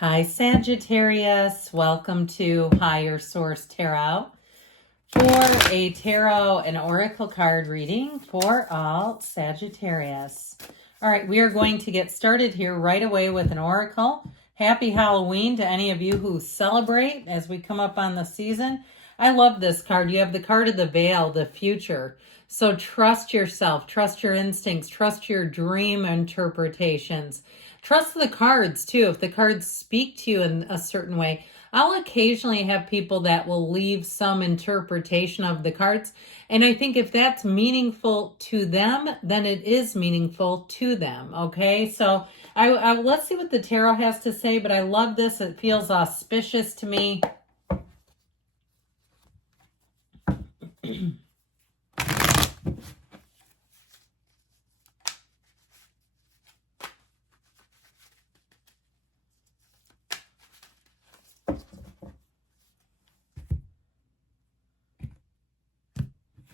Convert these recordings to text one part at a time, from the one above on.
Hi, Sagittarius. Welcome to Higher Source Tarot for a tarot and oracle card reading for all Sagittarius. All right, we are going to get started here right away with an oracle. Happy Halloween to any of you who celebrate as we come up on the season. I love this card. You have the card of the veil, the future. So trust yourself, trust your instincts, trust your dream interpretations. Trust the cards too. If the cards speak to you in a certain way, I'll occasionally have people that will leave some interpretation of the cards. And I think if that's meaningful to them, then it is meaningful to them. Okay, so let's see what the tarot has to say, but I love this. It feels auspicious to me.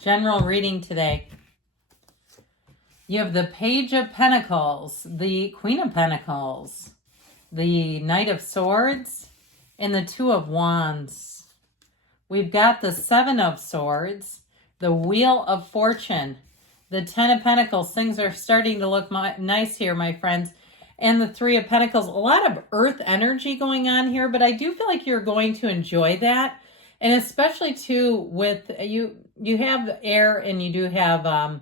General reading today. You have the Page of Pentacles, the Queen of Pentacles, the Knight of Swords, and the Two of Wands. We've got the Seven of Swords, the Wheel of Fortune, the Ten of Pentacles. Things are starting to look nice here, my friends. And the Three of Pentacles. A lot of earth energy going on here, but I do feel like you're going to enjoy that. And especially too with you have air and you do have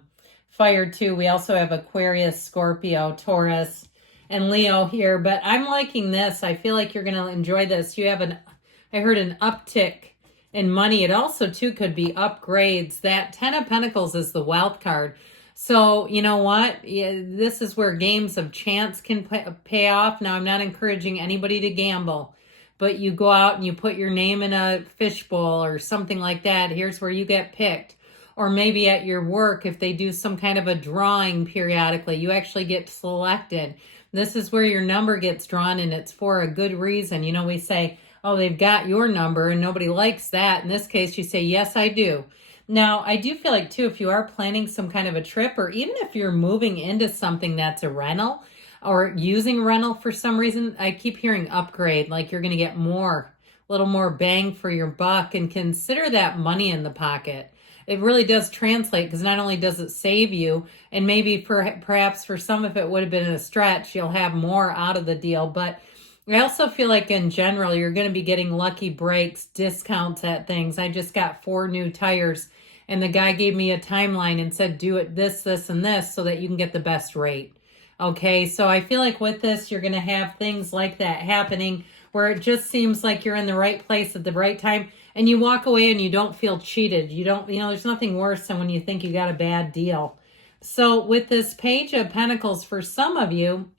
fire too. We also have Aquarius, Scorpio, Taurus, and Leo here. But I'm liking this. I feel like you're going to enjoy this. You have I heard an uptick in money. It also too could be upgrades. That Ten of Pentacles is the wealth card. So you know what? This is where games of chance can pay off. Now I'm not encouraging anybody to gamble. But you go out and you put your name in a fishbowl or something like that. Here's where you get picked. Or maybe at your work, if they do some kind of a drawing periodically, you actually get selected. This is where your number gets drawn, and it's for a good reason. You know, we say, oh, they've got your number, and nobody likes that. In this case, you say, yes, I do. Now, I do feel like, too, if you are planning some kind of a trip, or even if you're moving into something that's a rental, or using rental for some reason, I keep hearing upgrade, like you're going to get a little more bang for your buck, and consider that money in the pocket. It really does translate, because not only does it save you, and maybe perhaps for some, if it would have been a stretch, you'll have more out of the deal. But I also feel like in general, you're going to be getting lucky breaks, discounts at things. I just got 4 new tires, and the guy gave me a timeline and said, do it this, this, and this, so that you can get the best rate. Okay, so I feel like with this, you're going to have things like that happening where it just seems like you're in the right place at the right time, and you walk away and you don't feel cheated. You don't, there's nothing worse than when you think you got a bad deal. So with this Page of Pentacles, for some of you,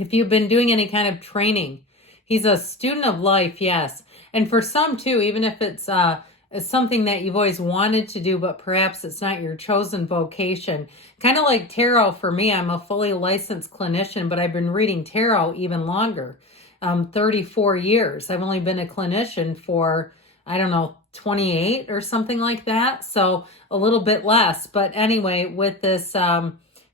if you've been doing any kind of training, he's a student of life, yes. And for some too, even if it's something that you've always wanted to do, but perhaps it's not your chosen vocation. Kind of like tarot for me, I'm a fully licensed clinician, but I've been reading tarot even longer, 34 years. I've only been a clinician for, 28 or something like that. So a little bit less. But anyway, with this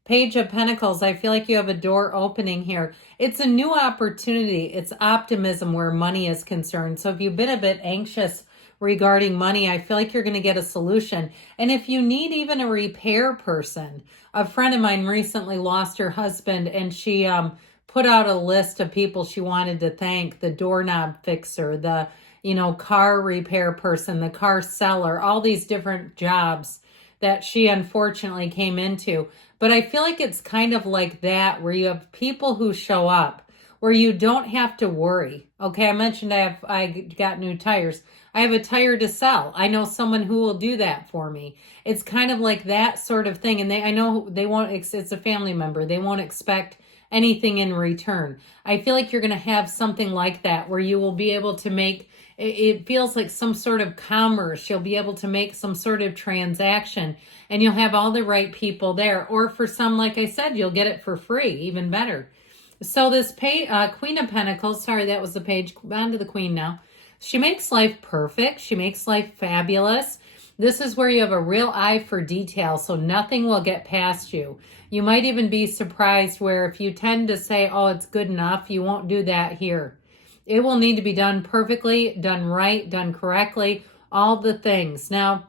Page of Pentacles, I feel like you have a door opening here. It's a new opportunity. It's optimism where money is concerned. So if you've been a bit anxious regarding money, I feel like you're going to get a solution. And if you need even a repair person, a friend of mine recently lost her husband, and she put out a list of people she wanted to thank: the doorknob fixer, the car repair person, the car seller, all these different jobs that she unfortunately came into. But I feel like it's kind of like that, where you have people who show up where you don't have to worry. Okay, I mentioned I got new tires. I have a tire to sell. I know someone who will do that for me. It's kind of like that sort of thing. And I know they won't, it's a family member. They won't expect anything in return. I feel like you're going to have something like that where you will be able to make, it feels like some sort of commerce. You'll be able to make some sort of transaction, and you'll have all the right people there. Or for some, like I said, you'll get it for free, even better. So this Queen of Pentacles, sorry, that was the page, on to the Queen now. She makes life perfect. She makes life fabulous. This is where you have a real eye for detail, so nothing will get past you. You might even be surprised where if you tend to say, oh, it's good enough, you won't do that here. It will need to be done perfectly, done right, done correctly, all the things. Now,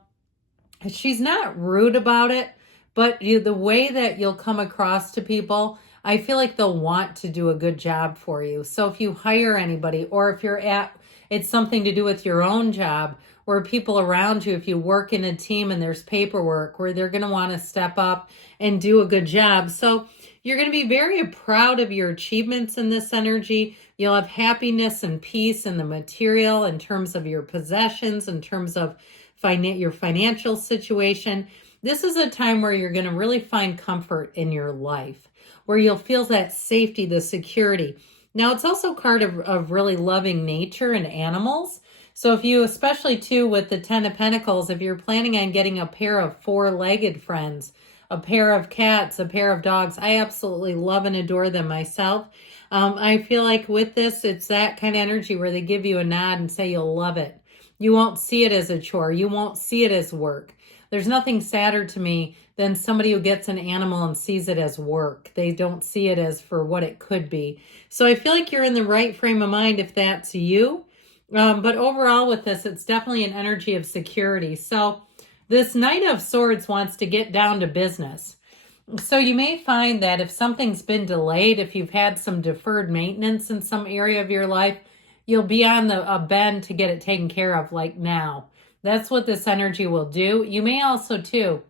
she's not rude about it, but the way that you'll come across to people, I feel like they'll want to do a good job for you. So if you hire anybody, or if it's something to do with your own job, or people around you, if you work in a team and there's paperwork, where they're going to want to step up and do a good job. So you're going to be very proud of your achievements in this energy. You'll have happiness and peace in the material, in terms of your possessions, in terms of your financial situation. This is a time where you're going to really find comfort in your life, where you'll feel that safety, the security. Now, it's also a card of really loving nature and animals. So if you, especially too with the 10 of Pentacles, if you're planning on getting a pair of 4-legged friends, a pair of cats, a pair of dogs, I absolutely love and adore them myself. I feel like with this, it's that kind of energy where they give you a nod and say you'll love it. You won't see it as a chore. You won't see it as work. There's nothing sadder to me than somebody who gets an animal and sees it as work. They don't see it as for what it could be. So I feel like you're in the right frame of mind if that's you. But overall with this, it's definitely an energy of security. So this Knight of Swords wants to get down to business. So you may find that if something's been delayed, if you've had some deferred maintenance in some area of your life, you'll be on a bend to get it taken care of like now. That's what this energy will do. You may also too,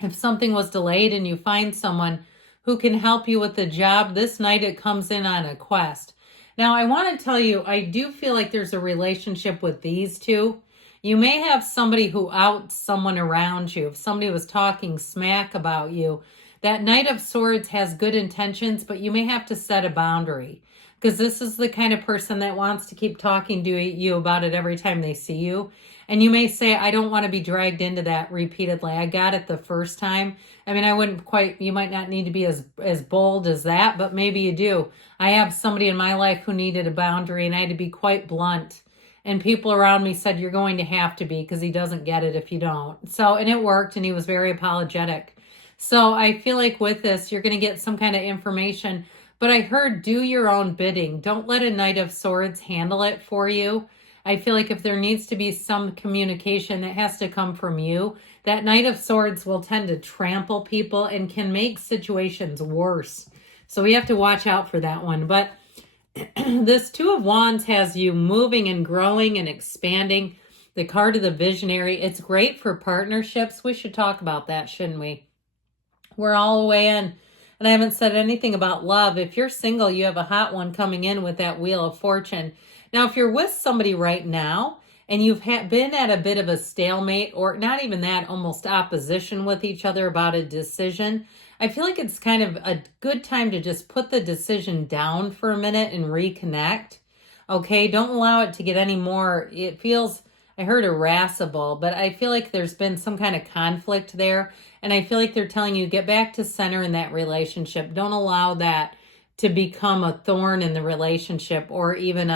if something was delayed and you find someone who can help you with the job, this night it comes in on a quest. Now, I want to tell you, I do feel like there's a relationship with these two. You may have somebody who outs someone around you. If somebody was talking smack about you, that Knight of Swords has good intentions, but you may have to set a boundary, because this is the kind of person that wants to keep talking to you about it every time they see you. And you may say, I don't want to be dragged into that repeatedly. I got it the first time. I mean, I wouldn't quite, you might not need to be as bold as that, but maybe you do. I have somebody in my life who needed a boundary, and I had to be quite blunt. And people around me said, you're going to have to be, because he doesn't get it if you don't. So, and it worked, and he was very apologetic. So I feel like with this, you're going to get some kind of information. But I heard do your own bidding. Don't let a Knight of Swords handle it for you. I feel like if there needs to be some communication, it has to come from you. That Knight of Swords will tend to trample people and can make situations worse. So we have to watch out for that one. But this Two of Wands has you moving and growing and expanding. The card of the visionary. It's great for partnerships. We should talk about that, shouldn't we? We're all the way in. And I haven't said anything about love. If you're single, you have a hot one coming in with that Wheel of Fortune. Now, if you're with somebody right now and you've been at a bit of a stalemate, or not even that, almost opposition with each other about a decision, I feel like it's kind of a good time to just put the decision down for a minute and reconnect. Okay, don't allow it to get any more. It feels, I heard irascible, but I feel like there's been some kind of conflict there. And I feel like they're telling you, get back to center in that relationship. Don't allow that to become a thorn in the relationship, or even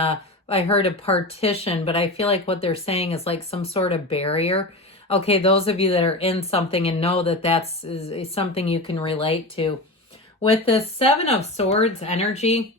I heard a partition, but I feel like what they're saying is like some sort of barrier. Okay, those of you that are in something and know that is something you can relate to. With the Seven of Swords energy,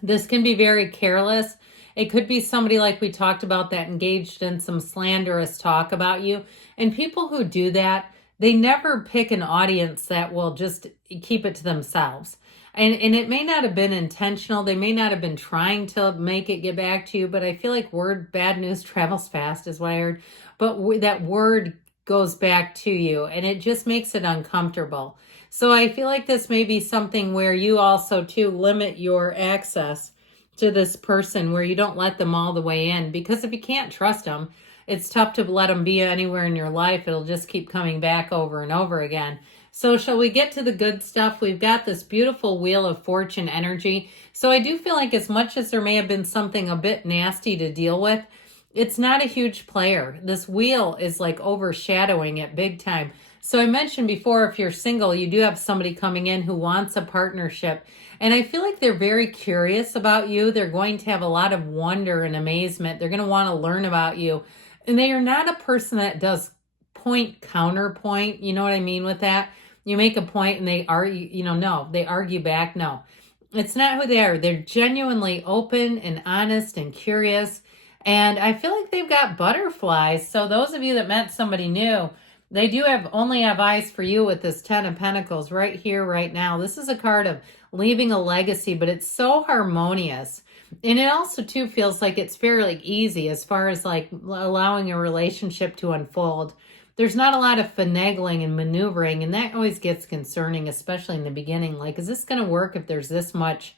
this can be very careless. It could be somebody like we talked about that engaged in some slanderous talk about you. And people who do that, they never pick an audience that will just keep it to themselves. And it may not have been intentional. They may not have been trying to make it get back to you, but I feel like bad news travels fast is what I heard. But that word goes back to you, and it just makes it uncomfortable. So I feel like this may be something where you also too limit your access to this person, where you don't let them all the way in, because if you can't trust them, it's tough to let them be anywhere in your life. It'll just keep coming back over and over again. So shall we get to the good stuff? We've got this beautiful Wheel of Fortune energy. So I do feel like as much as there may have been something a bit nasty to deal with, it's not a huge player. This wheel is like overshadowing it big time. So I mentioned before, if you're single, you do have somebody coming in who wants a partnership. And I feel like they're very curious about you. They're going to have a lot of wonder and amazement. They're going to want to learn about you. And they are not a person that does point counterpoint. You know what I mean with that? You make a point and they argue, no, they argue back. No, it's not who they are. They're genuinely open and honest and curious. And I feel like they've got butterflies. So those of you that met somebody new, they do only have eyes for you with this 10 of Pentacles right here, right now. This is a card of leaving a legacy, but it's so harmonious. And it also, too, feels like it's fairly easy as far as like allowing a relationship to unfold. There's not a lot of finagling and maneuvering, and that always gets concerning, especially in the beginning. Like, is this going to work if there's this much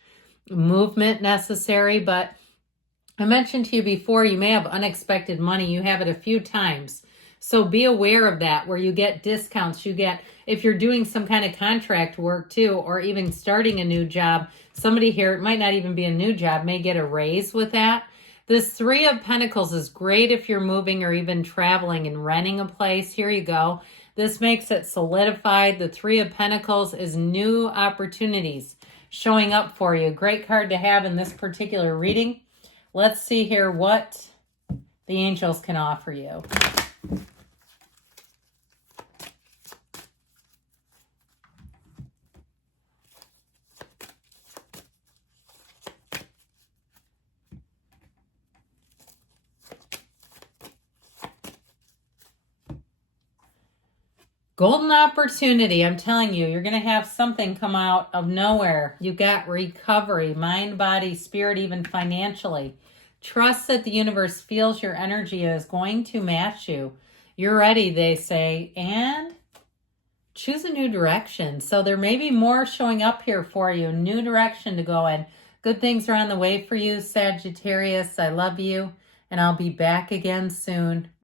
movement necessary? But I mentioned to you before, you may have unexpected money. You have it a few times. So be aware of that, where you get discounts. You get, if you're doing some kind of contract work too, or even starting a new job, somebody here, it might not even be a new job, may get a raise with that. This 3 of Pentacles is great if you're moving or even traveling and renting a place. Here you go. This makes it solidified. The 3 of Pentacles is new opportunities showing up for you. Great card to have in this particular reading. Let's see here what the angels can offer you. Golden opportunity. I'm telling you, you're going to have something come out of nowhere. You got recovery, mind, body, spirit, even financially. Trust that the universe feels your energy is going to match you. You're ready, they say, and choose a new direction. So there may be more showing up here for you, new direction to go in. Good things are on the way for you, Sagittarius. I love you, and I'll be back again soon.